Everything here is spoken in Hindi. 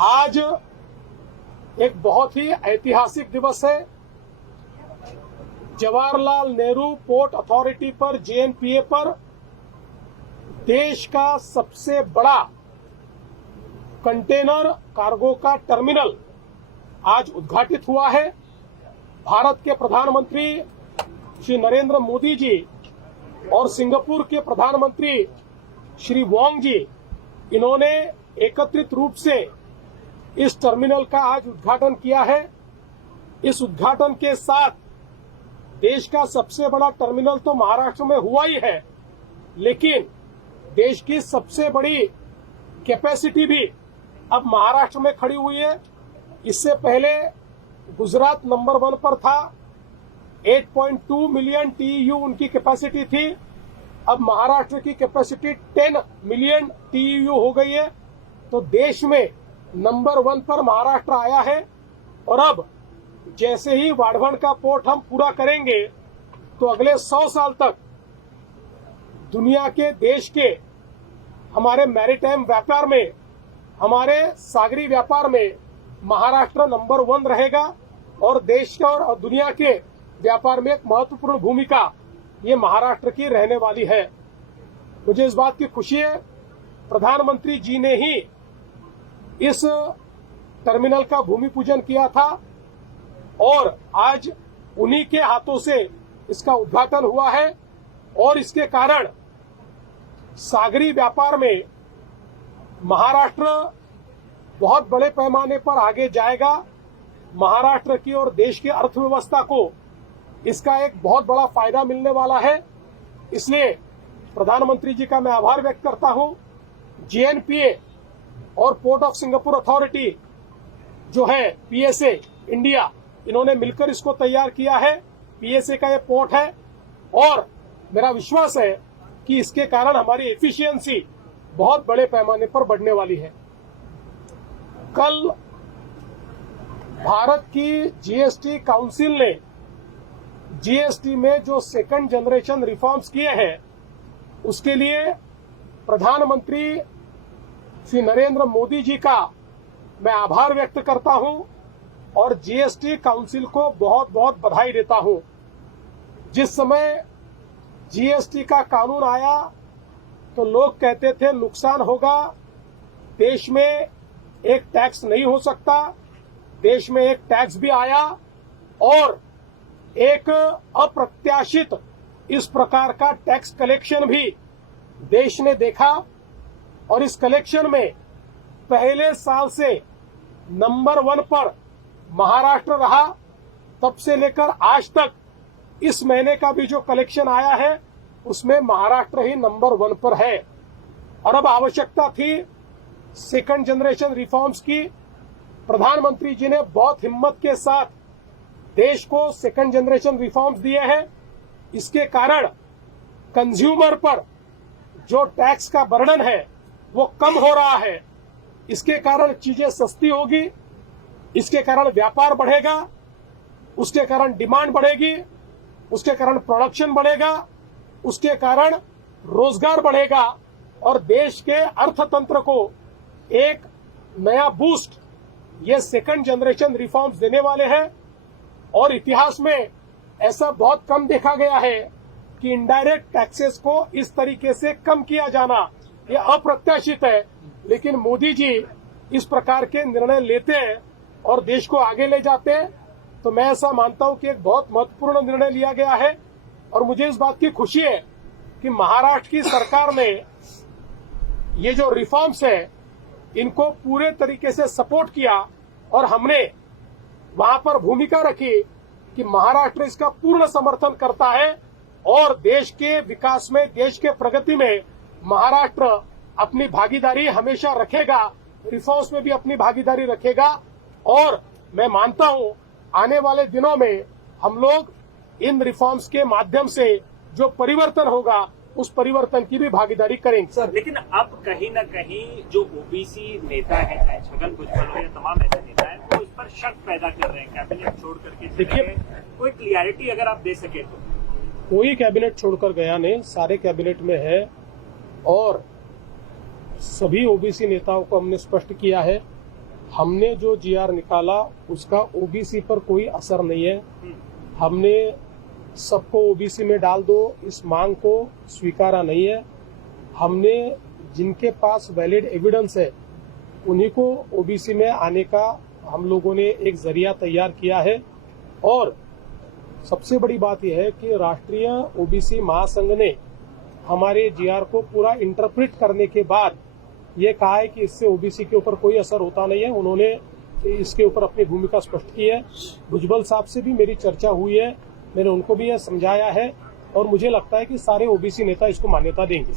आज एक बहुत ही ऐतिहासिक दिवस है। जवाहरलाल नेहरू पोर्ट अथॉरिटी पर, जेएनपीए पर देश का सबसे बड़ा कंटेनर कार्गो का टर्मिनल आज उद्घाटित हुआ है। भारत के प्रधानमंत्री श्री नरेंद्र मोदी जी और सिंगापुर के प्रधानमंत्री श्री वांग जी, इन्होंने एकत्रित रूप से इस टर्मिनल का आज उद्घाटन किया है। इस उद्घाटन के साथ देश का सबसे बड़ा टर्मिनल तो महाराष्ट्र में हुआ ही है, लेकिन देश की सबसे बड़ी कैपेसिटी भी अब महाराष्ट्र में खड़ी हुई है। इससे पहले गुजरात नंबर 1 पर था, 8.2 मिलियन टीयू उनकी कैपेसिटी थी। अब महाराष्ट्र की कैपेसिटी 10 मिलियन टीयू हो गई है। तो देश में नंबर 1 पर महाराष्ट्र आया है। और अब जैसे ही वाढवण का पोर्ट हम पूरा करेंगे तो अगले 100 साल तक दुनिया के देश के हमारे मैरीटाइम व्यापार में, हमारे सागरी व्यापार में महाराष्ट्र नंबर 1 रहेगा और देश का और दुनिया के व्यापार में एक महत्वपूर्ण भूमिका ये महाराष्ट्र की रहने वाली है। मुझे इस बात की खुशी है, प्रधानमंत्री जी ने ही इस टर्मिनल का भूमि पूजन किया था और आज उन्हीं के हाथों से इसका उद्घाटन हुआ है। और इसके कारण सागरी व्यापार में महाराष्ट्र बहुत बड़े पैमाने पर आगे जाएगा। महाराष्ट्र की और देश की अर्थव्यवस्था को इसका एक बहुत बड़ा फायदा मिलने वाला है। इसलिए प्रधानमंत्री जी का मैं आभार व्यक्त करता हूं। जेएनपीए और पोर्ट ऑफ सिंगापुर अथॉरिटी जो है पीएसए इंडिया, इन्होंने मिलकर इसको तैयार किया है। पीएसए का ये पोर्ट है और मेरा विश्वास है कि इसके कारण हमारी एफिशिएंसी बहुत बड़े पैमाने पर बढ़ने वाली है। कल भारत की जीएसटी काउंसिल ने जीएसटी में जो सेकंड जनरेशन रिफॉर्म्स किए हैं उसके लिए प्रधानमंत्री श्री नरेंद्र मोदी जी का मैं आभार व्यक्त करता हूं और जीएसटी काउंसिल को बहुत बहुत बधाई देता हूं। जिस समय जीएसटी का कानून आया तो लोग कहते थे नुकसान होगा, देश में एक टैक्स नहीं हो सकता। देश में एक टैक्स भी आया और एक अप्रत्याशित इस प्रकार का टैक्स कलेक्शन भी देश ने देखा और इस कलेक्शन में पहले साल से नंबर 1 पर महाराष्ट्र रहा। तब से लेकर आज तक इस महीने का भी जो कलेक्शन आया है उसमें महाराष्ट्र ही नंबर 1 पर है। और अब आवश्यकता थी सेकंड जनरेशन रिफॉर्म्स की। प्रधानमंत्री जी ने बहुत हिम्मत के साथ देश को सेकंड जनरेशन रिफॉर्म्स दिए हैं। इसके कारण कंज्यूमर पर जो टैक्स का बर्डन है वो कम हो रहा है। इसके कारण चीजें सस्ती होगी, इसके कारण व्यापार बढ़ेगा, उसके कारण डिमांड बढ़ेगी, उसके कारण प्रोडक्शन बढ़ेगा, उसके कारण रोजगार बढ़ेगा और देश के अर्थतंत्र को एक नया बूस्ट ये सेकंड जनरेशन रिफॉर्म्स देने वाले हैं। और इतिहास में ऐसा बहुत कम देखा गया है कि इनडायरेक्ट टैक्सेस को इस तरीके से कम किया जाना, ये अप्रत्याशित है। लेकिन मोदी जी इस प्रकार के निर्णय लेते हैं और देश को आगे ले जाते हैं। तो मैं ऐसा मानता हूं कि एक बहुत महत्वपूर्ण निर्णय लिया गया है और मुझे इस बात की खुशी है कि महाराष्ट्र की सरकार ने ये जो रिफॉर्म्स है इनको पूरे तरीके से सपोर्ट किया और हमने वहां पर भूमिका रखी कि महाराष्ट्र इसका पूर्ण समर्थन करता है और देश के विकास में, देश के प्रगति में महाराष्ट्र अपनी भागीदारी हमेशा रखेगा, रिफॉर्म्स में भी अपनी भागीदारी रखेगा। और मैं मानता हूं आने वाले दिनों में हम लोग इन रिफॉर्म्स के माध्यम से जो परिवर्तन होगा उस परिवर्तन की भी भागीदारी करेंगे। सर, लेकिन अब कहीं न कहीं जो ओबीसी नेता है, चाहे छगन भुजबल हो या तमाम ऐसे नेता है, वो इस पर शक पैदा कर रहे हैं कैबिनेट छोड़ करके। देखिए, कोई क्लियरिटी अगर आप दे सके तो। कोई कैबिनेट छोड़कर गया नहीं, सारे कैबिनेट में है और सभी ओबीसी नेताओं को हमने स्पष्ट किया है हमने जो जीआर निकाला उसका ओबीसी पर कोई असर नहीं है। हमने सबको ओबीसी में डाल दो इस मांग को स्वीकारा नहीं है। हमने जिनके पास वैलिड एविडेंस है उन्हीं को ओबीसी में आने का हम लोगों ने एक जरिया तैयार किया है। और सबसे बड़ी बात यह है कि राष्ट्रीय ओबीसी महासंघ ने हमारे जीआर को पूरा इंटरप्रेट करने के बाद ये कहा है कि इससे ओबीसी के ऊपर कोई असर होता नहीं है। उन्होंने इसके ऊपर अपनी भूमिका स्पष्ट की है। भुजबल साहब से भी मेरी चर्चा हुई है, मैंने उनको भी यह समझाया है और मुझे लगता है कि सारे ओबीसी नेता इसको मान्यता देंगे।